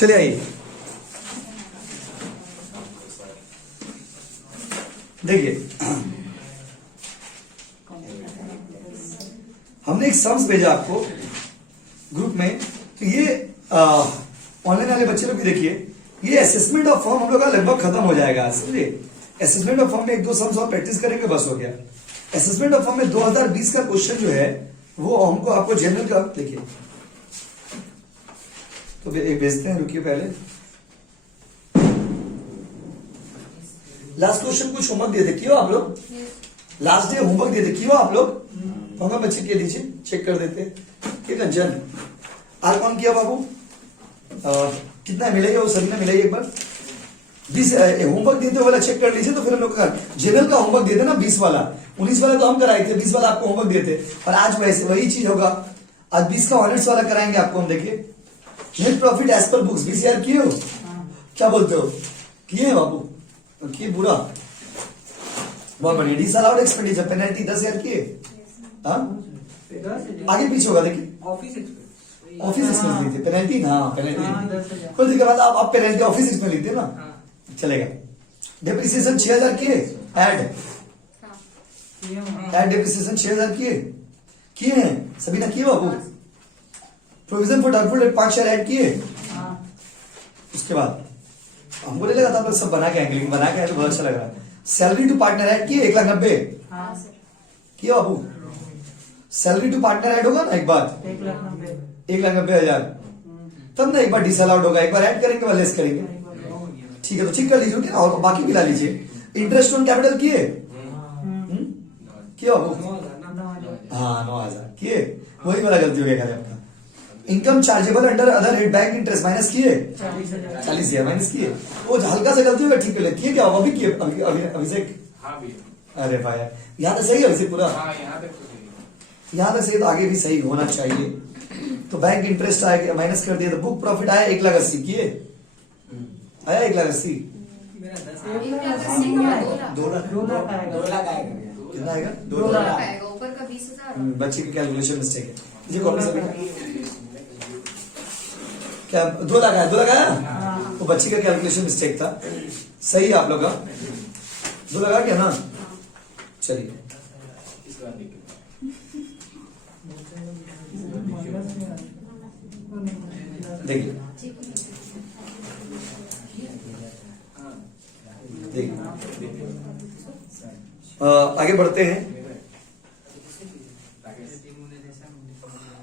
चलिए आइए देखिए, हमने एक सम्स भेजा आपको ग्रुप में, तो ये ऑनलाइन वाले बच्चे लोग भी देखिए, ये असेसमेंट ऑफ फॉर्म हम लोग का लगभग खत्म हो जाएगा आज। समझिए, असेसमेंट ऑफ फॉर्म में एक दो सम्स और प्रैक्टिस करेंगे, बस हो गया। असेसमेंट ऑफ फॉर्म में 2020 का क्वेश्चन जो है वो हमको आपको जनरल का देखिए, तो एक भेजते हैं, रुकिए पहले। लास्ट क्वेश्चन कुछ होमवर्क दे देखिए आप लोग, लास्ट डे होमवर्क दे देखिए आप लोग, होगा बच्चे के दीजिए, चेक कर देते हैं। कंचन आज कौन किया बाबू, कितना मिलेगा वो सभी ने मिलाइए एक बार। 20 होमवर्क देते वाला चेक कर लीजिए, तो फिर हम लोग का जनरल का होमवर्क देते ना 20 वाला, 19 वाला तो हम कराए थे, 20 वाला आपको होमवर्क देते, और आज वैसे वही चीज होगा, आज 20 का ऑनर्स वाला कराएंगे आपको हम। देखिए, net profit as per books 20 यार किए हो, क्या बोलते हो, किए हैं बाबू, किए बुरा, बहुत बढ़िया। डिसअलाउड एक्सपेंडिचर पेनल्टी 10 यार किए, आगे पीछे होगा देखिए, ऑफिस एक्सपेंस लेते पेनल्टी ना, पेनल्टी कोई दिक्कत बात, आप पेनल्टी ऑफिस एक्सपेंस लेते ना, चलेगा। डेप्रिसिएशन 6000 किए, ऐड डेप्रिसिएशन 6000 किए हैं सभी ना, किए बाबू। Provision for doubtful debt 5 share add किए। उसके बाद हमको नहीं लगा था आप सब बना के आएंगे, लेकिन बना के आए तो बहुत अच्छा लग रहा है। सैलरी टू पार्टनर ऐड किए 1,90,000 किए बाबू। सैलरी टू पार्टनर ऐड होगा ना एक बार, 1,90,000, तब ना एक बार डिसअलाउड होगा, एक बार ऐड करेंगे बार लेस करेंगे, ठीक है। तो चेक कर लीजिए और बाकी भी ला लीजिए। इंटरेस्ट ऑन कैपिटल किए बाबू, हाँ 9,000 किए, वही वाला गलती हो गया खाली आपका। Income chargeable under other head bank interest minus किए 40,000 माइनस किए, वो हल्का सा गलती होगा, ठीक है। किए क्या अभी किए अभिषेक, अरे भाई यहाँ तक सही है अभिषेक पूरा, यहाँ तक सही, तो आगे भी सही होना चाहिए। तो बैंक इंटरेस्ट आया माइनस कर दिया, तो बुक प्रॉफिट आया 1,80,000 किए, आया 1,80,000, कितना आएगा 2 लाख, ऊपर का 20,000। बच्चे की कैलकुलेशन मिस्टेक है, ये कॉपी सभी क्या 2 लाख आया, 2 लाख आया, तो बच्ची का कैलकुलेशन मिस्टेक था, सही है आप लोग का 2 लाख आ गया ना। चलिए देखिए आगे बढ़ते हैं।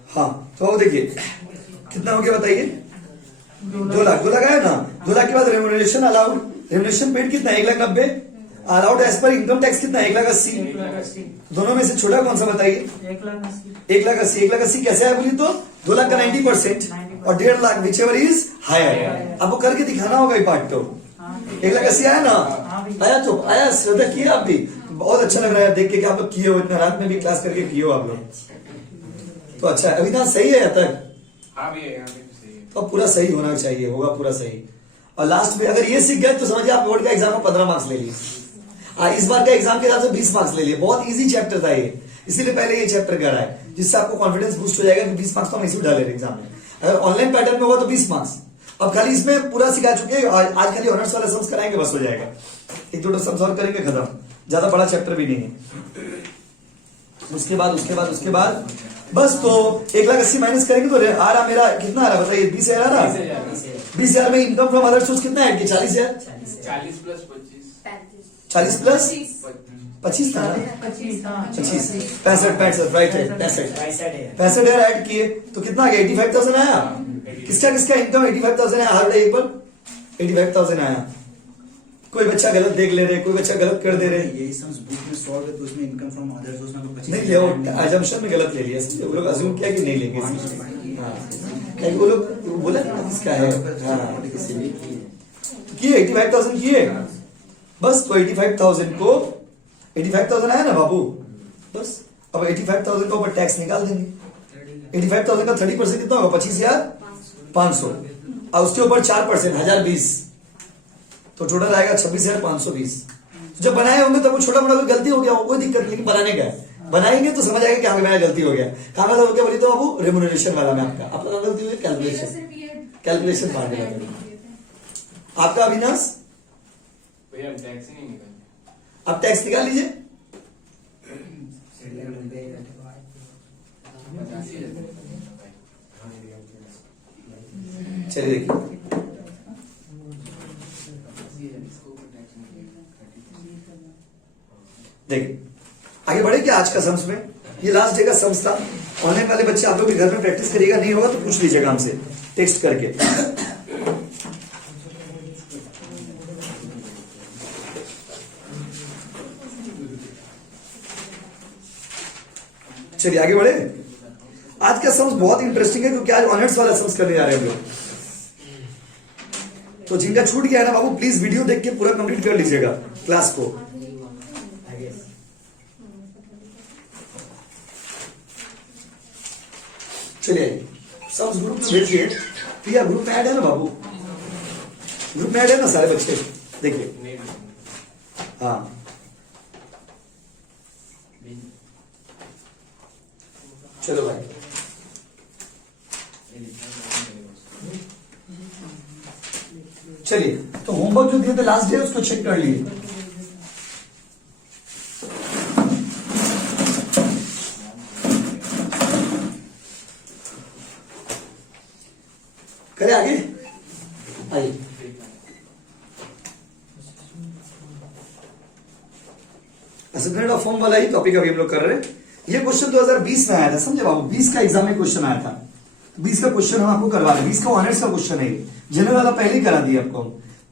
हाँ तो देखिए कितना हो गया बताइए, 2 लाख, 2 लाख आया ना। 2 लाख के बाद रेम्यूनरेशन अलाउड, रेम्यूनरेशन पेड कितना 1,90,000, allowed as per income tax कितना 1,80,000, दोनों में से छोटा कौन सा बताइए, 1,80,000। 1,80,000 कैसे आया बोली तो 2 लाख का 90% और 1.5 lakh whichever is higher, आपको करके दिखाना होगा ये पार्ट। तो 1,80,000 आया ना, आया तो आया, श्रद्धा किया आप भी, बहुत अच्छा लग रहा है देख के कि आप लोग किए हो, इतना रात में भी क्लास करके किए हो आप लोग, तो अच्छा है। अभी सही है यहाँ तक, तो पूरा सही होना चाहिए, होगा पूरा सही। और लास्ट में अगर ये सीख गए तो समझिए आप बोर्ड का एग्जाम में 15 मार्क्स ले लिए, इस बार का एग्जाम के हिसाब से 20 मार्क्स ले लिए, बहुत इजी चैप्टर था ये, इसीलिए पहले ये चैप्टर करा है, जिससे आपको कॉन्फिडेंस बूस्ट हो जाएगा कि 20 मार्क्स तो हम इसी डाले एग्जाम में। अगर ऑनलाइन पैटर्न में हुआ तो 20 मार्क्स, अब खाली इसमें पूरा सिखा चुके हैं, आज खाली ऑनर्स वाला सम्स कराएंगे, बस हो जाएगा, 1-2 सम्स और करेंगे, खत्म, ज्यादा बड़ा चैप्टर भी नहीं है। उसके बाद बस तो 1,80,000 माइनस करेंगे तो आ रहा मेरा कितना आ रहा बताइए, 20,000 आ रहा। 20,000 में इनकम फ्रॉम अदर सोर्स कितना है, 40,000, 40 प्लस 25 था ना, 25 65 राइट है, 65 ऐड किए तो कितना आ गया 85,000 आया। किसका इनकम 85,000 है, हर डे एक बार 85,000 आया। कोई बच्चा गलत देख ले रहे, कोई बच्चा गलत कर दे रहे, यही सम्स बुक में सॉल्व है तो उसमें इनकम फ्रॉम अदर सोर्स में 25 नहीं ले, वो अजम्पशन में गलत ले लिया, वो लोग अज्यूम किया कि नहीं लेंगे, हाँ वो लोग बोला किसका है, किए 85,000 किए, बस तो 85,000 को 85,000 आया ना बाबू, बस अब 85,000 का ऊपर टैक्स निकाल देंगे। 85,000 का 30% कितना होगा, 25,500, और उसके ऊपर 4% 1,020, तो टोटल आएगा 26,520। जब बनाए होंगे तब वो छोटा मोटा कोई गलती हो गया, कोई दिक्कत नहीं, लेकिन बनाने का बनाएंगे तो समझ आएगा कि हाँ मेरा गलती हो गया। कहाँ गलती हो गया बोली तो बाबू रेम्यूनरेशन वाला में आपका गलती हुई, कैलकुलेशन पार्ट है आपका अविनाश। भैया हम टैक्स ही नहीं निकालते। अब टैक्स निकाल लीजिए। 85 रहते हैं। चलिए देखिए देखिए आगे बढ़े क्या आज का सम्स में। ये लास्ट डे का सम्स था। ऑनलाइन वाले बच्चे आप लोग भी घर में प्रैक्टिस करिएगा, नहीं होगा तो पूछ लीजिएगा हमसे टेक्स्ट करके। चलिए आगे बढ़े। आज का सम्स बहुत इंटरेस्टिंग है क्योंकि आज ऑनर्स वाला सम्स करने जा रहे हैं हम लोग। तो जिनका छूट गया है ना बाबू, प्लीज वीडियो देख के पूरा कंप्लीट कर लीजिएगा क्लास को। चलिए सम्स ग्रुप में भेजिए। प्रिया ग्रुप में ऐड है ना बाबू, ग्रुप में ऐड है ना सारे बच्चे, देखिए। हाँ चलो भाई चलिए, तो होमवर्क जो दिए थे लास्ट डे उसको चेक कर लिए। करें आगे, आइए। असेसमेंट ऑफ फॉर्म वाला ही टॉपिक अभी हम लोग कर रहे हैं। ये क्वेश्चन 2020 में आया था, समझे बाबू। 20 का एग्जाम में क्वेश्चन आया था। 20 का क्वेश्चन हम आपको करवा रहे हैं। 20 का ऑनर्स का क्वेश्चन है, जनरल वाला पहले ही करा दिया आपको।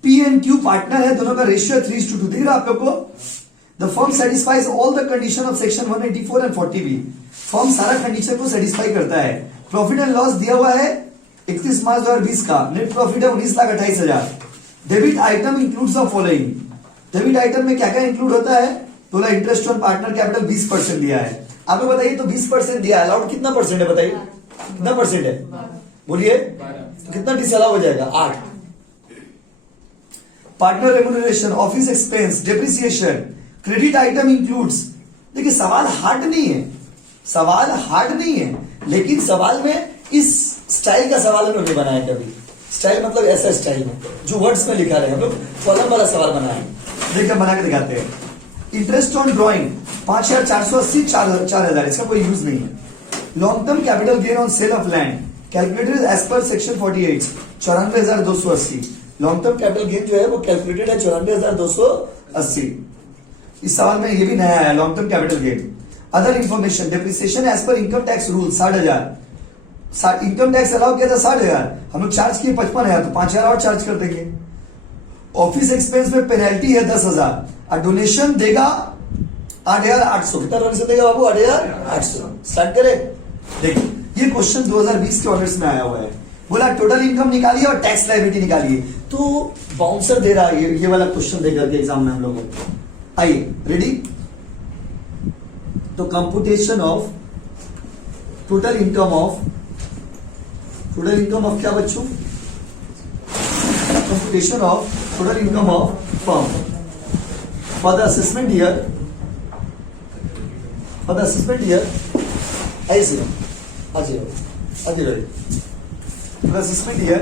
पी एंड क्यू पार्टनर है, दोनों का रेशियो 3:2 दिख रहा है आप लोग को। The firm satisfies all the condition of section 184 and 40B। Firm सारा कंडीशन को सेटिस्फाई करता है। प्रॉफिट एंड लॉस दिया हुआ है 31 मार्च 2020 का। नेट प्रॉफिट है 19,28,000। Debit item includes the following. Debit item में क्या क्या इंक्लूड होता है? बोला इंटरेस्ट ऑन पार्टनर कैपिटल 20% दिया है। आप लोग बताइए, तो 20% दिया है, अलाउड कितना परसेंट है बताइए? कितना परसेंट है बोलिए? तो कितना डिसअलाउ हो जाएगा? 8। Partner remuneration, office expense, depreciation, credit item includes. देखिए सवाल हार्ड नहीं है, सवाल हार्ड नहीं है, लेकिन सवाल में इस स्टाइल का सवाल हम लोग नहीं बनाया कभी। स्टाइल मतलब ऐसा स्टाइल में जो वर्ड्स में लिखा रहे हम लोग, कॉलम वाला सवाल बनाए। देखिए हम बना के दिखाते हैं। इंटरेस्ट ऑन ड्रॉइंग 5,480, 4,000, इसका कोई यूज नहीं है। Long term capital gain on sale of land calculated as per section 48, 94,280। Long term capital gain जो है वो कैलकुलेटेड है 94,280। इस सवाल में ये भी नया है, long term capital gain. Other information, depreciation as per income tax rule 60,000। Income tax allow किया था 60,000, हम लोग चार्ज किए 55,000, तो 5,000 और चार्ज कर देंगे। ऑफिस एक्सपेंस में पेनल्टी है 10,000 और डोनेशन देगा 8,800। कितना डोनेशन देगा बाबू? 8,800। स्टार्ट करें। देखिए ये क्वेश्चन 2020 के ऑनर्स में आया हुआ है। बोला टोटल इनकम निकालिए और टैक्स लायबिलिटी निकालिए। तो बाउंसर दे रहा है ये वाला क्वेश्चन देकर के एग्जाम में हम लोगों को। आइए रेडी। तो computation of total income of क्या बच्चों? Computation of total income of firm for the assessment year. ऐसे आज असेसमेंट ईयर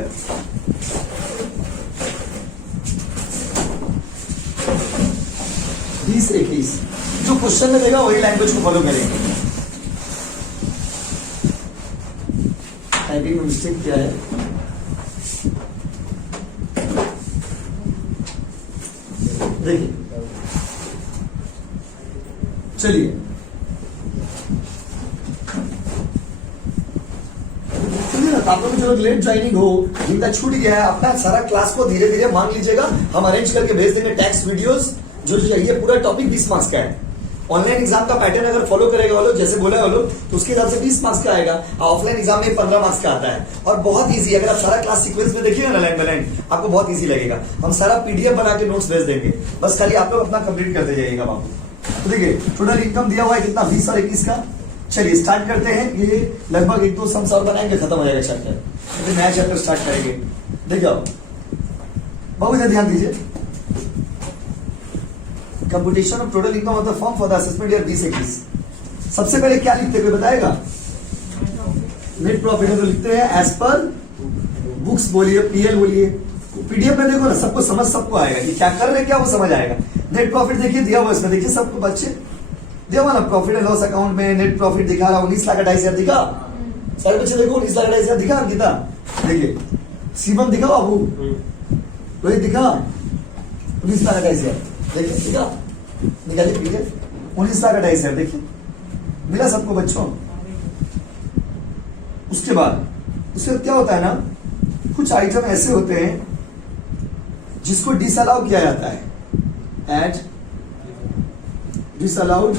2021 जो क्वेश्चन में देगा वही लैंग्वेज को फॉलो करेंगे। टाइपिंग में मिस्टेक क्या है? देखिए चलिए ना, आप लोग जो लोग लेट ज्वाइनिंग हो, जिनका छूट गया है, अपना सारा क्लास को धीरे धीरे मांग लीजिएगा। हम अरेंज करके भेज देंगे टैक्स वीडियोस जो चाहिए। पूरा टॉपिक 20 मार्क्स का है। ऑनलाइन एग्जाम का पैटर्न अगर फॉलो करेगा वो लोग, जैसे बोला है वो लोग, तो उसके हिसाब से 20 मार्क्स का आएगा। ऑफलाइन एग्जाम में 15 मार्क्स का आता है और बहुत इजी। अगर आप सारा क्लास सीक्वेंस में देखिएगा ना लाइन बाय लाइन, आपको बहुत इजी लगेगा। हम सारा पीडीएफ बना के नोट्स भेज देंगे, बस खाली आप लोग अपना कंप्लीट करते जाइएगा बाबू। तो देखिए टोटल इनकम दिया हुआ है कितना? 20 और 21 का। चलिए स्टार्ट करते हैं। ये लगभग 1-2 सम्स और बनाएंगे, खत्म हो जाएगा चैप्टर। फिर नया चैप्टर स्टार्ट करेंगे। देखिए बाबू जी ध्यान दीजिए। Computation of total income of the firm for the assessment year 2021। सबसे पहले क्या लिखते हुए बताएगा? नेट प्रॉफिट है तो लिखते हैं एज पर बुक्स बोलिए, पीएल बोलिए, पीडीएफ में देखो ना, सबको समझ सबको आएगा ये क्या कर रहे हैं, क्या वो समझ आएगा। नेट प्रॉफिट देखिए दिया हुआ इसमें, देखिए सबको बच्चे दिया हुआ ना, प्रॉफिट एंड लॉस अकाउंट में नेट प्रॉफिट दिखा रहा, 19,28,000 दिखा। सारे बच्चे देखो 19,28,000 दिखा अंकिता, देखिए शिवम दिखा, बाबू रोहित दिखा, 19,28,000 देखिए दिखा, निकालिए पीडीएफ, 19,28,000 देखिए मिला सबको बच्चों। उसके बाद उसके क्या होता है ना, कुछ आइटम ऐसे होते हैं जिसको डिसअलाउ किया जाता है, at disallowed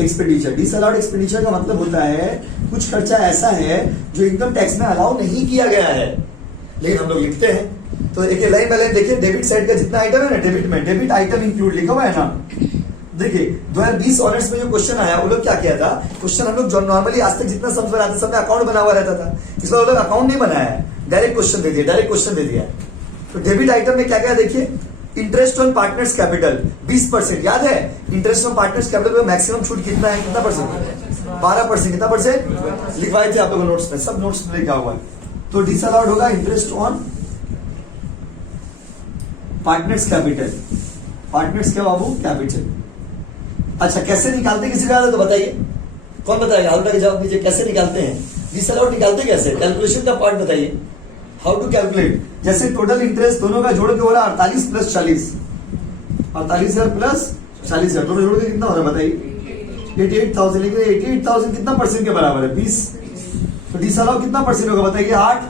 expenditure. Disallowed expenditure का मतलब होता है कुछ खर्चा ऐसा है जो इनकम टैक्स में अलाउ नहीं किया गया है, लेकिन हम लोग लिखते हैं। तो एक लाइन बैलेंस देखिए, डेबिट साइड का जितना आइटम है ना, डेबिट में डेबिट आइटम इंक्लूड लिखा हुआ है ना। देखिए 2020 ऑनर्स में जो क्वेश्चन आया, वो लोग क्या किया था, क्वेश्चन हम लोग जो नॉर्मली आज तक जितना समझ बनाते सब में अकाउंट बना हुआ रहता था, इस बार वो लोग अकाउंट नहीं बनाया है, डायरेक्ट क्वेश्चन दे दिया, डायरेक्ट क्वेश्चन दे दिया। तो डेबिट आइटम में क्या क्या देखिए, इंटरेस्ट ऑन पार्टनर्स कैपिटल 20%, याद है इंटरेस्ट ऑन पार्टनर्स कैपिटल में मैक्सिमम छूट कितना है, कितना परसेंट, 12%, कितना परसेंट लिखवाए थे आप लोगों नोट्स में, सब नोट्स में लिखा हुआ है। तो डिसअलाउड होगा interest on partners capital, partners क्या बाबू, कैपिटल। अच्छा कैसे निकालते हैं, किसी का याद है तो बताइए, कौन बताएगा, हाल तक जवाब दीजिए, कैसे निकालते हैं डिसअलाउड, निकालते कैसे, कैलकुलेशन का पार्ट बताइए, हाउ टू कैलकुलेट। जैसे टोटल इंटरेस्ट दोनों का जोड़ के हो रहा है 48 प्लस 40, 48,000 प्लस 40,000, दोनों जोड़ के कितना हो रहा है बताइए, 88,000, लेकिन 88,000 कितना परसेंट के बराबर है, 20। तो डिसअलाउ कितना परसेंट होगा बताइए, 8,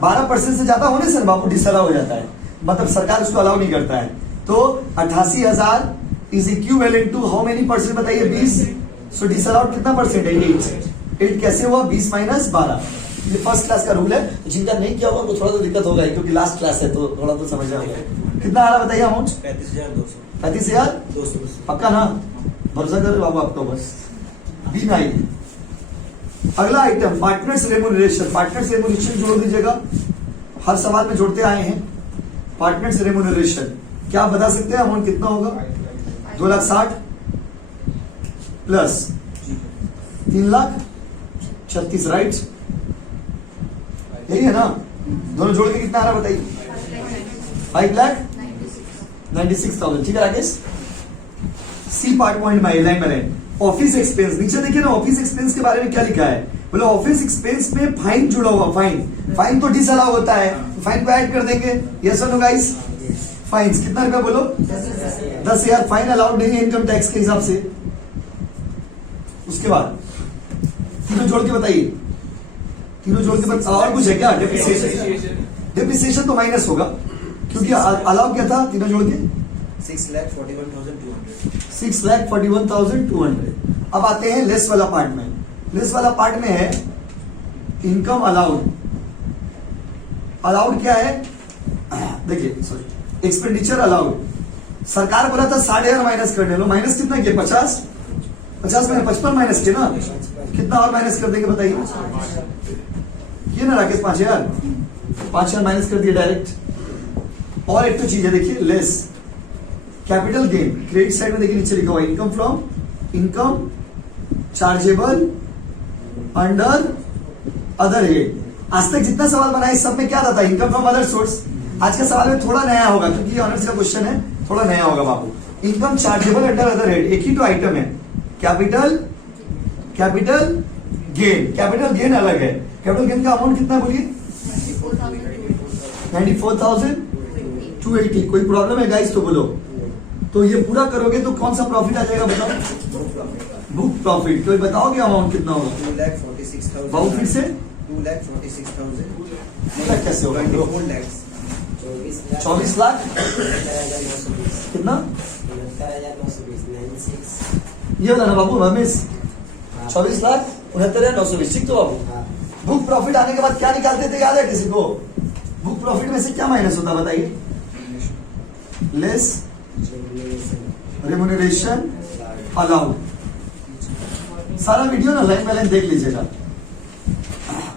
12% से ज्यादा होने से बाबू डिसअलाउ हो जाता है, मतलब सरकार उसको अलाउ नहीं करता है। तो 88,000 is equivalent to how many percent बताइए, 20। सो डिसअलाउड कितना परसेंट है, 8 कैसे हुआ, 20 माइनस 12। ये फर्स्ट क्लास का रूल है, तो जिनका नहीं किया होगा उनको थोड़ा तो दिक्कत होगा, क्योंकि लास्ट क्लास है तो थोड़ा तो समझ आएगा। कितना आ रहा बताइए अमाउंट, 35,200 पक्का ना, भरोसा कर बाबू आपको बस, बी में आइए। अगला item partners remuneration, partners remuneration जोड़ दीजिएगा, हर सवाल में जोड़ते आए हैं। पार्टनर्स रेम्यूनरेशन क्या आप बता सकते हैं अमाउंट कितना होगा, 2,60,000 प्लस 3,36,000, राइट, यही है ना, दोनों जोड़ के कितना आ रहा बताइए, 5,96,000, ठीक है राकेश। सी पार्ट पॉइंट में लाइन में ऑफिस एक्सपेंस, नीचे देखिए ना ऑफिस एक्सपेंस के बारे में क्या लिखा है, बोले ऑफिस एक्सपेंस में फाइन जुड़ा हुआ, फाइन तो डिसअलाउ होता है, फाइन को ऐड कर देंगे, यस और नो गाइस। फाइन्स कितना रुपया बोलो, 10,000 फाइन अलाउड नहीं है इनकम टैक्स के हिसाब से। उसके बाद तीनों जोड़ के बताइए, तीनों जोड़ के बताइए, और कुछ है क्या, डेप्रिसिएशन, डेप्रिसिएशन तो माइनस होगा क्योंकि अलाउ क्या था, तीनों जोड़ के 6,41,200, 6,41,200। अब आते हैं लेस वाला पार्ट में, लेस वाला पार्ट में है इनकम अलाउड। अलाउड क्या है, देखिए सॉरी, एक्सपेंडिचर अलाउड, सरकार बोला था 60,000 माइनस करने लो, माइनस कितना किया, 50 में 55 माइनस किया ना, कितना और माइनस कर देंगे बताइए, ये ना राकेश 5,000 माइनस कर दिया डायरेक्ट। और एक तो चीज है देखिए less capital gain, credit side में देखिए नीचे लिखा हुआ income from income chargeable under other head. आज तक जितना सवाल बनाए सब में क्या था, इनकम फ्रॉम अदर सोर्स। आज का सवाल में थोड़ा नया होगा क्योंकि ये ऑनर्स का क्वेश्चन है, थोड़ा नया होगा बाबू। Income chargeable under other head, एक ही तो आइटम है, कैपिटल गेन, कैपिटल गेन अलग है। कैपिटल गेन का अमाउंट कितना बोलिए, 94,280। कोई प्रॉब्लम है गाइस तो बोलो। तो ये पूरा करोगे तो कौन सा प्रॉफिट आ जाएगा बताओ, बुक प्रॉफिट। तो बताओगे अमाउंट कितना होगा, 2,46,000, बहुत फिर से 2,46,000 कैसे होगा, 24 लाख 24 लाख कितना, ये वाला ना बाबू रमेश, 24,69,920, ठीक तो बाबू। बुक प्रॉफिट आने के बाद क्या निकालते थे, याद है किसी को, बुक प्रॉफिट में से क्या माइनस होता बताइए, लेस रेम्यूनरेशन अलाउड। सारा वीडियो ना लाइन बाय लाइन देख लीजिएगा।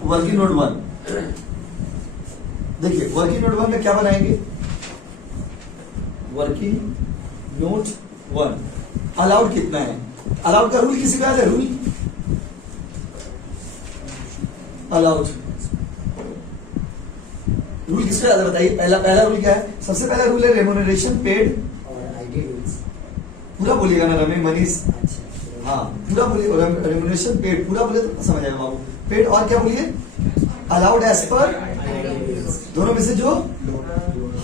वर्किंग नोट 1 देखिए, वर्किंग नोट 1 में क्या बनाएंगे, वर्किंग नोट 1 अलाउड कितना है, अलाउड का रूल किसी को याद है, रूल अलाउड रूल किसका ज्यादा बताइए? पहला पहला रूल क्या है? सबसे पहला रूल है रेम्यूनरेशन पेड। और आईटी रूल्स। पूरा बोलिएगा ना रमेश मनीष? अच्छा। हाँ पूरा बोलिए, रेम्यूनरेशन पेड पूरा बोले तो समझ आएगा बाबू। पेड और क्या बोलिए? Allowed as per IT rules. दोनों में से जो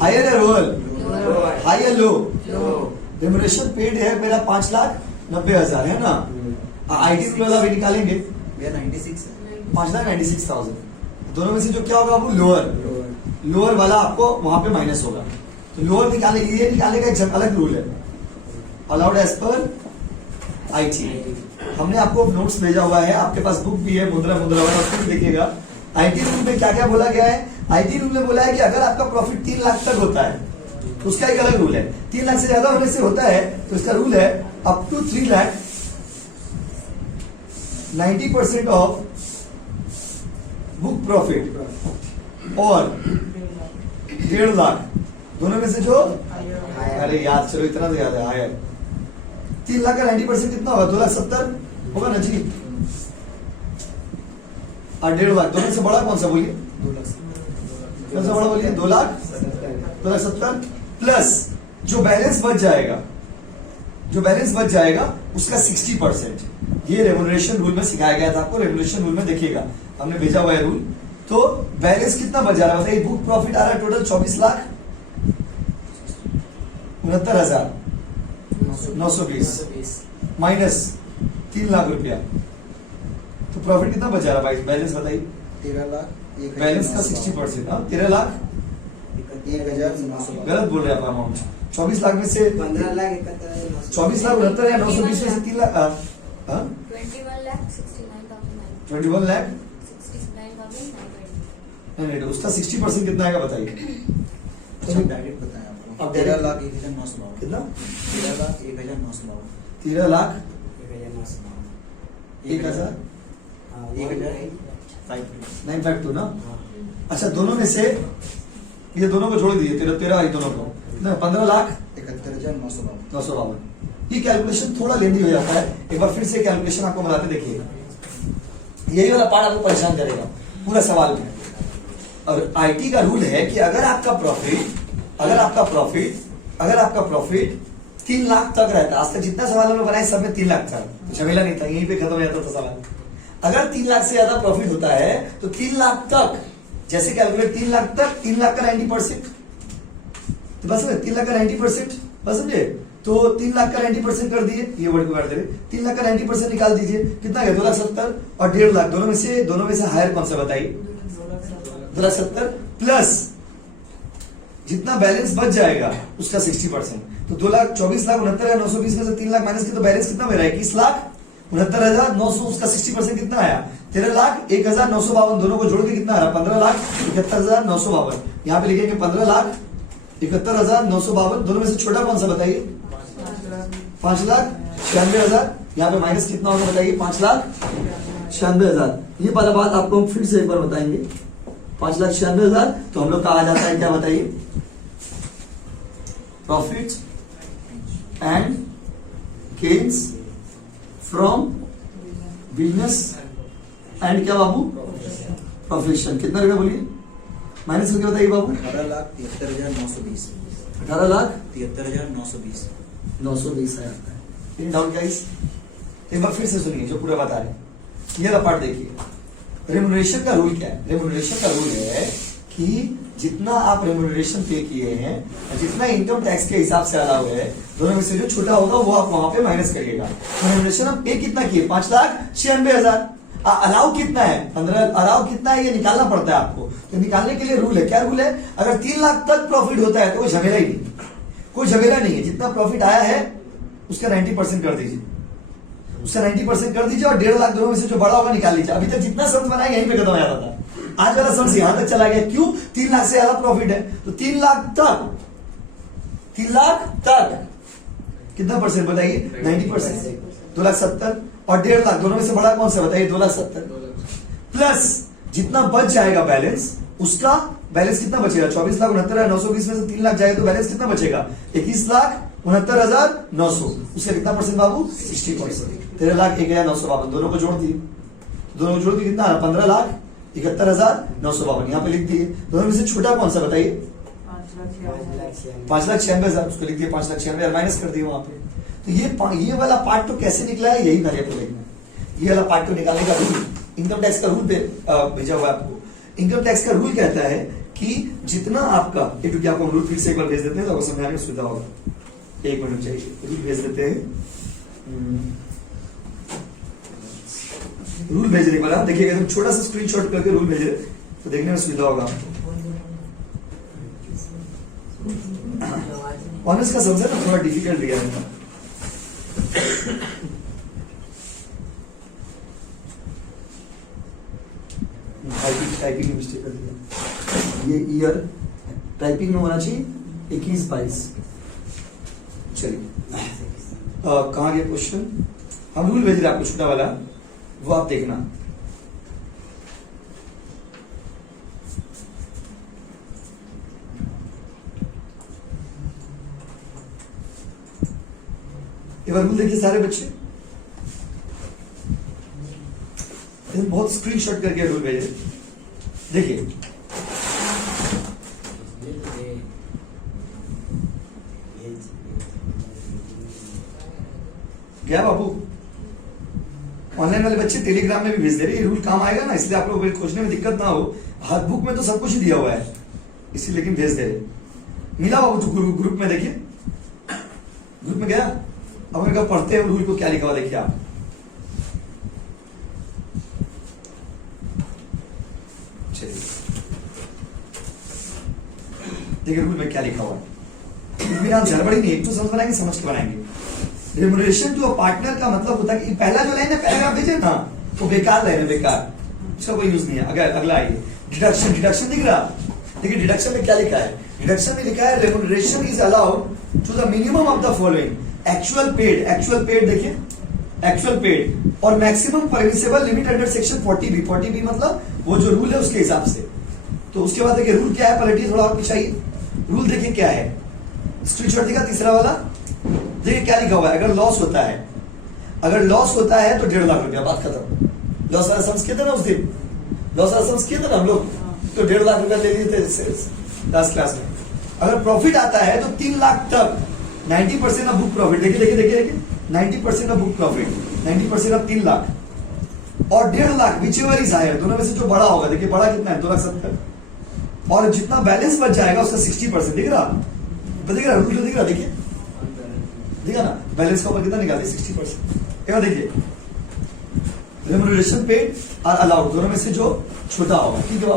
हायर है रोअल, हाई या लो? रेम्यूनरेशन पेड है मेरा 5,90,000 है ना, आईटी रूल वाला भी निकालेंगे भैया 96 है। 5,96,000। दोनों में से जो क्या होगा बाबू? लोअर। लोअर वाला आपको वहां पे माइनस होगा, तो लोअर निकाले, ये निकालने का एक अलग रूल है, अलाउड एज पर आईटी। हमने आपको नोट्स भेजा हुआ है, आपके पास बुक भी है, मुद्रा मुद्रा वाला, उसको भी देखिएगा। आईटी रूल में क्या क्या बोला गया है? आईटी रूल में बोला है कि अगर आपका प्रॉफिट 3 लाख तक होता है तो उसका एक अलग रूल है। 3 लाख से ज्यादा होने से होता है तो इसका रूल है up to 3 lakh 90% of book profit और 1.5 लाख दोनों में से जो, अरे याद, चलो इतना तो याद है, हायर। 3 लाख का 90% कितना होगा? 2,70,000 होगा ना जी। और 1.5 लाख दोनों से बड़ा कौन सा बोलिए? 2 लाख। कौन सा बड़ा बोलिए? 2,70,000 प्लस जो बैलेंस बच जाएगा, जो बैलेंस बच जाएगा उसका 60%। ये रेम्यूनरेशन रूल में सिखाया गया था आपको, रेम्यूनरेशन रूल में देखिएगा, हमने भेजा हुआ है रूल। तो बैलेंस कितना बच जा रहा है बताइए? बुक प्रॉफिट आ रहा है टोटल 24,69,920 माइनस 3 लाख रुपया, तो प्रॉफिट कितना बच जा रहा है भाई? बैलेंस बताइए। 13 लाख बैलेंस का 60%, हाँ 13 लाख 1,900। गलत बोल रहे हैं आप अमाउंट। 24 लाख में से 15 लाख 71,900। 24 लाख 69 या 920 में से 3 लाख 21 lakh 69,900 21 लाख 69,920 नहीं, उसका 60% कितना आएगा बताइए? अच्छा डायरेक्ट बताएं आपको। अब 13 लाख 1,900। कितना? 13 लाख 1,900। 13 लाख 1,900। 1,000 हाँ, 952 ना। अच्छा दोनों में से ये दोनों को जोड़ दिए, 13 दोनों को कितना? 15 लाख 71,952। 952। ये कैलकुलेशन थोड़ा लेंदी हो जाता है, एक बार फिर से कैलकुलेशन आपको बताते देखिएगा, यही वाला पार्ट आपको परेशान करेगा पूरा सवाल में। और आईटी का रूल है कि अगर आपका प्रॉफिट 3 लाख तक रहता है, आज तक जितना सवाल हमने बनाए सब में 3 लाख था, तो झमेला नहीं था, यहीं पे खत्म हो जाता था सवाल। अगर 3 लाख से ज्यादा प्रॉफिट होता है तो 3 लाख तक, जैसे कैलकुलेट 3 लाख तक, 3 लाख का 90%, तो बस 3 लाख का 90%, बस समझे? तो 3 लाख का 90% कर दिए, ये वर्ड को काट दे, 3 लाख का 90% निकाल दीजिए, कितना है? 2,70,000 और 1.5 लाख, दोनों में से हायर कौन सा बताइए? 2,70,000 प्लस जितना बैलेंस बच जाएगा उसका 60%, तो 2,24,69,920 में से 3 लाख माइनस की, तो बैलेंस कितना मेरा? 21,69,900, उसका 60% कितना आया? 13,01,952, दोनों को जोड़ के कितना आया? 15,71,952। यहाँ पे लिखेंगे 15,71,952, दोनों में से छोटा कौन सा बताइए? 5,96,000। यहाँ पे माइनस कितना होगा बताइए? 5,96,000। ये वाला बात आपको हम फिर से एक बार बताएंगे। 5,96,000 तो हम लोग का आ जाता है क्या बताइए? Profit and gains from business and क्या बाबू? प्रोफेशन। कितना रुपया बोलिए? माइनस करके बताइए बाबू। 18,73,920। 18,73,920 920 है आपका। इन डाउट गाइस, एक बार फिर से सुनिए जो पूरा बता रहे हैं, ये पार्ट देखिए। रेम्यूनरेशन का रूल क्या है? रेम्यूनरेशन का रूल है कि जितना आप रेम्यूनरेशन पे किए हैं और जितना इनकम टैक्स के हिसाब से अलाउ है, दोनों में से जो छोटा होगा वो आप वहां पे माइनस करिएगा। रेम्यूनरेशन हम पे कितना किए? 5,96,000। अलाउ कितना है? 15। अलाउ कितना है ये निकालना पड़ता है आपको, तो निकालने के लिए रूल है। क्या रूल है? अगर 3 लाख तक प्रॉफिट होता है तो कोई झमेला ही नहीं, कोई झमेला नहीं है। जितना प्रॉफिट आया है उसका 90% कर दीजिए, उसका 90% कर दीजिए और 1.5 लाख दोनों में से जो बड़ा होगा निकाल लीजिए। अभी तक जितना शब्द बनाया यहीं पे खत्म हो जाता था, आज वाला शब्द यहां तक चला गया। क्यों? 3 लाख से ज्यादा प्रॉफिट है तो 3 लाख तक, 3 लाख तक कितना परसेंट बताइए? 90%। 2,70,000 और 1.5 लाख, दोनों में से बड़ा कौन सा बताइए? 2,70,000 प्लस जितना बच जाएगा बैलेंस, उसका बैलेंस कितना बचेगा? 24,69,920 में से 3 लाख जाएगा तो बैलेंस कितना बचेगा? 21,69,900। उसका कितना परसेंट बाबू? 60%। 13,01,952, दोनों को जोड़ दिए, दोनों को जोड़ दिए कितना? 15,00,000 71,952 यहाँ पे लिख दिए। दोनों में से छोटा कौन सा बताइए? 5,96,000 उसको लिख दिए 5,96,000 माइनस कर दिए वहां पे। तो ये वाला पार्ट तो कैसे निकला है यही कार्य लिखना है। ये वाला पार्ट तो निकालने का रूल इनकम टैक्स का रूल भेजा हुआ है आपको। इनकम टैक्स का रूल कहता है कि जितना आपका क्योंकि आपको रूल फिर से एक बार भेज देते हैं तो आपको समझाने में सुविधा होगा। एक मिनट चाहिए, रूल भेज देते हैं। रूल भेजने के बाद आप देखिएगा एकदम छोटा सा स्क्रीनशॉट करके रूल भेजे तो देखने में सुविधा होगा आपको। ऑनर्स का समझा ना थोड़ा डिफिकल्ट दिया है। टाइपिंग मिस्टेक कर दिया। ये ईयर टाइपिंग में होना चाहिए 21-22। चलिए कहाँ गया क्वेश्चन? हम रूल भेज रहे आपको छोटा वाला, वो आप देखना। एक बार रूल देखिए सारे बच्चे, बहुत स्क्रीनशॉट करके रूल भेजे। देखिए क्या बाबू, ऑनलाइन वाले बच्चे टेलीग्राम में भी भेज दे रहे, ये रूल काम आएगा ना, इसलिए आप लोग खोजने में दिक्कत ना हो। हर बुक में तो सब कुछ ही दिया हुआ है, इसी लेकिन भेज दे रहे। मिला बाबू तो ग्रुप में देखिए, ग्रुप में गया। अब उनका पढ़ते हैं रूल को क्या लिखा हुआ देखिए आप। चलिए देखिए रूल में क्या लिखा हुआ है। मेरा गड़बड़ी नहीं, एक तो समझ बनाएंगे, समझ के बनाएंगे। रेम्युनरेशन टू अ पार्टनर का मतलब होता है कि पहला जो लाइन है पैराग्राफ भेजे ना वो बेकार लाइन है, बेकार, इसका कोई यूज नहीं है। अगर अगला आइए डिडक्शन, डिडक्शन दिख रहा? देखिए डिडक्शन में क्या लिखा है? डिडक्शन में लिखा है remuneration is allowed to the minimum of the following actual paid. Actual paid देखिए, एक्चुअल पेड और maximum permissible limit under section 40B। 40B मतलब वो जो रूल है उसके हिसाब से। तो उसके बाद देखिए रूल क्या है, पलटिए थोड़ा और पिछाइए। रूल देखिए क्या है, स्क्रीनशॉट दिखा तीसरा वाला। देखिए क्या लिखा हुआ है, अगर लॉस होता है, अगर लॉस होता है तो 1.5 लाख रुपया, बात खत्म। लॉस वाला सम्स किए थे ना उस दिन, लॉस वाला सम्स किए थे ना हम लोग, तो 1.5 लाख रुपया ले लिए थे लास्ट क्लास में। अगर प्रॉफिट आता है तो 3 लाख तक 90% ऑफ बुक प्रॉफिट। देखिए देखिए देखिए देखिए 90% of book profit, 90% of 3 lakh और 1.5 lakh, whichever is higher, दोनों में से जो बड़ा होगा। देखिए बड़ा कितना है, 2,70,000 और जितना बैलेंस बच जाएगा उसका 60% दिख रहा, दिख रहा रूल दिख रहा, देखिए दिखा ना, बैलेंस का ऊपर कितना निकाले 60%। क्या देखिए रेम्युनरेशन पेड और अलाउड दोनों में से जो छोटा होगा, ठीक है।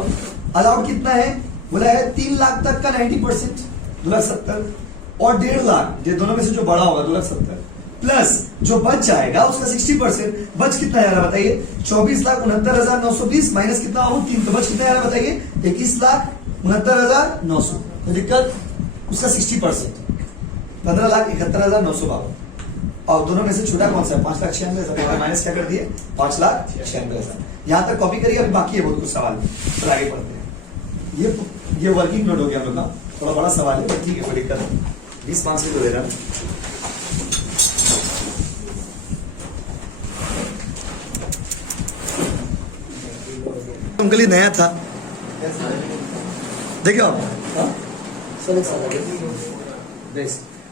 अलाउड कितना है बोला है 3 लाख तक का 90%, 2,70,000 और 1.5 लाख, ये दोनों में से जो बड़ा होगा 2,70,000 प्लस जो बच जाएगा उसका 60%। बच कितना आ रहा बताइए? 24,69,920 माइनस कितना हो 3, तो बच कितना आ रहा बताइए? 21,69,900। तो दिक्कत उसका 60%, 15,71,952 और दोनों में से छोटा कौन सा है? 5,96,000। माइनस क्या कर दिए? 5,96,000। यहां तक कॉपी करिए, अभी बाकी है बहुत कुछ सवाल, फिर आगे पढ़ते हैं। ये वर्किंग नोट हो गया हम लोग का, थोड़ा बड़ा सवाल है, ठीक है कोई दिक्कत नहीं, 20 मार्क्स की तो दे रहा है। उनके लिए नया था, देखिए आप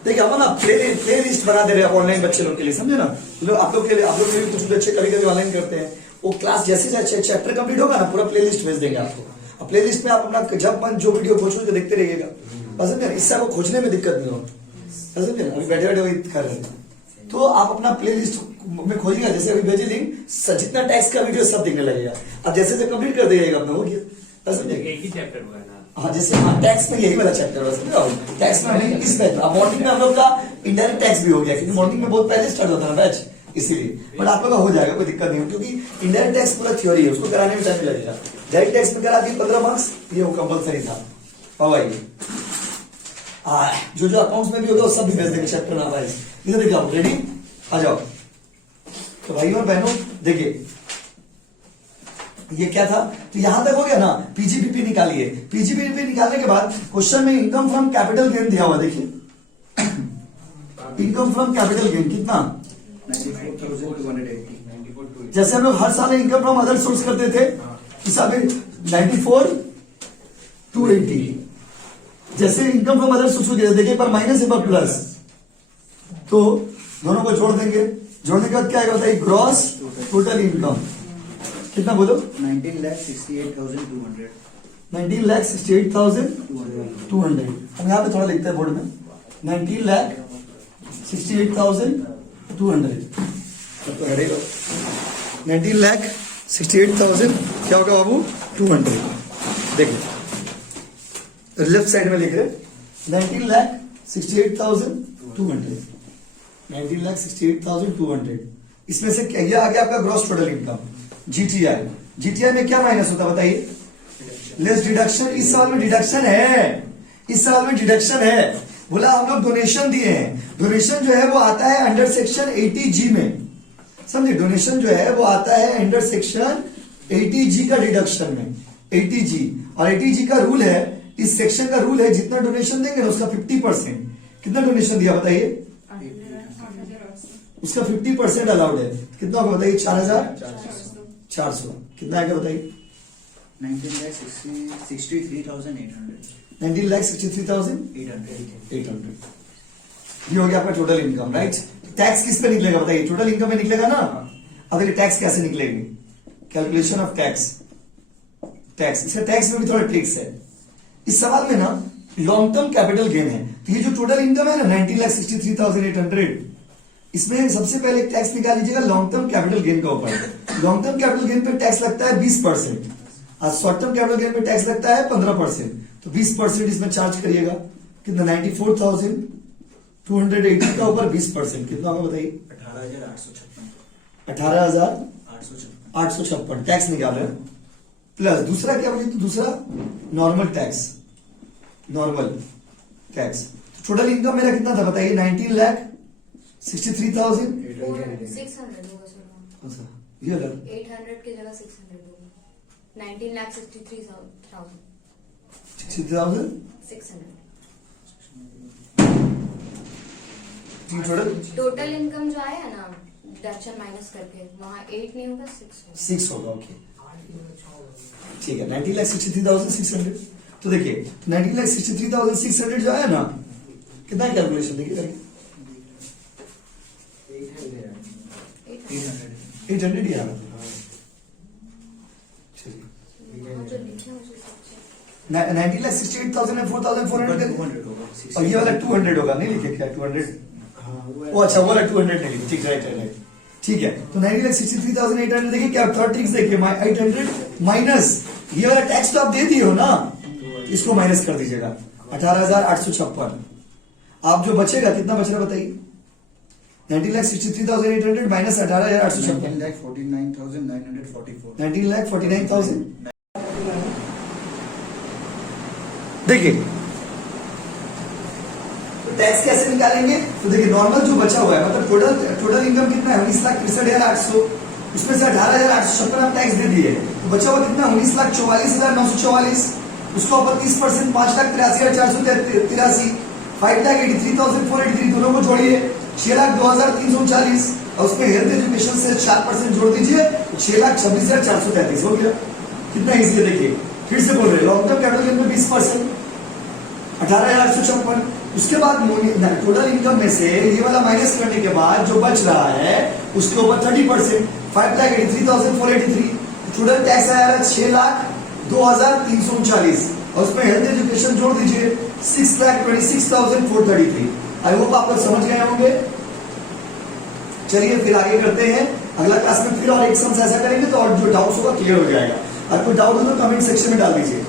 देखिए हम ना प्ले लिस्ट बना दे रहे हैं ऑनलाइन बच्चे लोग के लिए, समझे ना। आप लोग के लिए भी कुछ बच्चे कभी कभी ऑनलाइन करते हैं, वो क्लास जैसे चैप्टर कंप्लीट होगा ना पूरा प्ले लिस्ट भेज देंगे आपको। अब प्ले लिस्ट में आप अपना जब मन जो वीडियो खोजो तो देखते रहिएगा, पसंद है, इससे आपको खोजने में दिक्कत नहीं हो, पसंद है। अभी बैठे बैठे वही कर रहे हैं, तो आप अपना प्ले लिस्ट में खोजिएगा, जैसे अभी भेजे लिंक, जितना टैक्स का वीडियो सब दिखने लगेगा। अब जैसे जैसे कंप्लीट कर देगा अपना, हो गया, पसंद है। एक ही चैप्टर हुआ है ना? हाँ जैसे टैक्स में यही वाला चैप्टर है, टैक्स में हमें इस बैच मॉर्निंग में हम लोग का इनडायरेक्ट टैक्स भी हो गया, क्योंकि मॉर्निंग में बहुत पहले स्टार्ट होता है बैच, इसीलिए। बट आप लोग का हो जाएगा, कोई दिक्कत नहीं हो, क्योंकि इनडायरेक्ट टैक्स पूरा थ्योरी है, उसको कराने में टाइम लगेगा। डायरेक्ट टैक्स में करा दी 15 मार्क्स, ये वो कंपलसरी था। अब आइए जो जो अकाउंट्स में भी होगा सब भी भेज देंगे चैप्टर ना भाई। इधर देखिए आप रेडी, आ जाओ। तो भाई और बहनों देखिए ये क्या था, तो यहां तक हो गया ना। पीजीपीपी निकालिए, पीजीपीपी निकालने के बाद क्वेश्चन में इनकम फ्रॉम कैपिटल गेन दिया हुआ, देखिए इनकम फ्रॉम कैपिटल गेन कितना 94,280। जैसे हम लोग हर साल इनकम फ्रॉम अदर सोर्स करते थे, हिसाब में 94,280। जैसे इनकम फ्रॉम अदर सोर्स देखिए, पर माइनस एक बार प्लस, तो दोनों को जोड़ देंगे। जोड़ने के बाद क्या आएगा बताइए, ग्रॉस टोटल इनकम कितना बोलो, 19,68,200। 19,68,200। हम यहाँ पे थोड़ा लिखते हैं बोर्ड में, 19,68,200। तो हटेगा 19,68,000 क्या होगा बाबू, 200। देखिए लेफ्ट साइड में लिख रहे 19,68,200। 19,68,200। इसमें से क्या, ये आ गया आपका gross total income. GTI, GTI में क्या माइनस होता है बताइए, लेस डिडक्शन। इस साल में डिडक्शन है, इस साल में डिडक्शन है। बोला हम लोग डोनेशन दिए हैं, डोनेशन जो है वो आता है अंडर सेक्शन 80G में, समझे। डोनेशन जो है वो आता है अंडर सेक्शन 80G का डिडक्शन में, 80G। और 80G का रूल है, इस सेक्शन का रूल है, जितना डोनेशन देंगे ना उसका 50%। कितना डोनेशन दिया बताइए, उसका 50% अलाउड है। कितना होगा बताइए, 4,400। कितना आएगा बताइए, 19,63,800। 19,63,800। ये हो गया आपका टोटल इनकम, राइट। टैक्स किस पे निकलेगा बताइए, टोटल इनकम में निकलेगा ना। अब देखिए टैक्स कैसे निकलेगी, कैलकुलेशन ऑफ टैक्स। टैक्स, इसका टैक्स में भी थोड़ा ट्रिक्स है। इस सवाल में ना लॉन्ग टर्म कैपिटल गेन है, तो ये जो टोटल इनकम है ना 19,63,800, इसमें सबसे पहले टैक्स निकाल लीजिएगा लॉन्ग टर्म कैपिटल गेन का ऊपर। लॉन्ग टर्म कैपिटल गेन पे टैक्स लगता है 20%, और शॉर्ट टर्म कैपिटल गेन पे टैक्स लगता है 15%। तो 20% इसमें चार्ज करिएगा। कितना, 94,280 का ऊपर 20%, कितना होगा बताइए, 18,856। 18,856 टैक्स निकाल रहे हैं। प्लस दूसरा क्या बोलिए, तो दूसरा normal tax, normal tax. Total income मेरा कितना था बताइए, 19,63,000। 600 होगा सर। अच्छा ये वाला 800 की जगह 600 होगा। 19,63,000 60,000 600। टोटल टोटल इनकम जो आया ना डिडक्शन माइनस करके, वहाँ 8 नहीं होगा, 6 होगा। 6 होगा, ओके ठीक है। 19,63,600। तो देखिए 19,63,600 जो आया ना, कितना कैलकुलेशन देखिए करिए, 800 ही आ रहा था। चलिए वहाँ जो लिखे हैं उस हिसाब से 19,68,000 में 4,400 200 होगा। और ये वाला 200 होगा, नहीं लिखे क्या 200? वो अच्छा वो वाला 200 नहीं लिखे, ठीक, राइट राइट ठीक है। तो 19,63,800 देखिए क्या थर्ड ट्रिक्स देखिए, 800 माइनस ये वाला टैक्स तो आप दे दिए हो ना, इसको माइनस कर दीजिएगा 18,856। आप जो बचेगा कितना बच रहा बताइए, 19,63,800 माइनस 18,856, 19,49,944। 19,49,000। देखिए टैक्स कैसे निकालेंगे, तो देखिए नॉर्मल जो बचा हुआ है, मतलब टोटल इनकम कितना है 19,63,800, उसमें से 18,856 आप टैक्स दे दिए, तो बचा हुआ कितना 19,44,944, उसका ऊपर 30% 5,83,483, 5,83,483 दोनों को जोड़िए 6,02,339, और उसमें हेल्थ एजुकेशन से 4% जोड़ दीजिए 6,26,433 हो गया। कितना इजी है देखिए, फिर से बोल रहे लॉन्ग टर्म कैपिटल गेन में 20%, 18,856। उसके बाद टोटल इनकम में से ये वाला माइनस करने के बाद जो बच रहा है उसके ऊपर 30%, 5,83,483। टोटल टैक्स आया 6,02,339, और उसमें हेल्थ एजुकेशन जोड़ दीजिए 6,26,433। आई होप आप लोग समझ गए होंगे। चलिए फिर आगे करते हैं, अगला क्लास में फिर और एक सम ऐसा करेंगे तो और जो डाउट्स होगा क्लियर हो जाएगा। अगर कोई डाउट हो तो कमेंट सेक्शन में डाल दीजिए।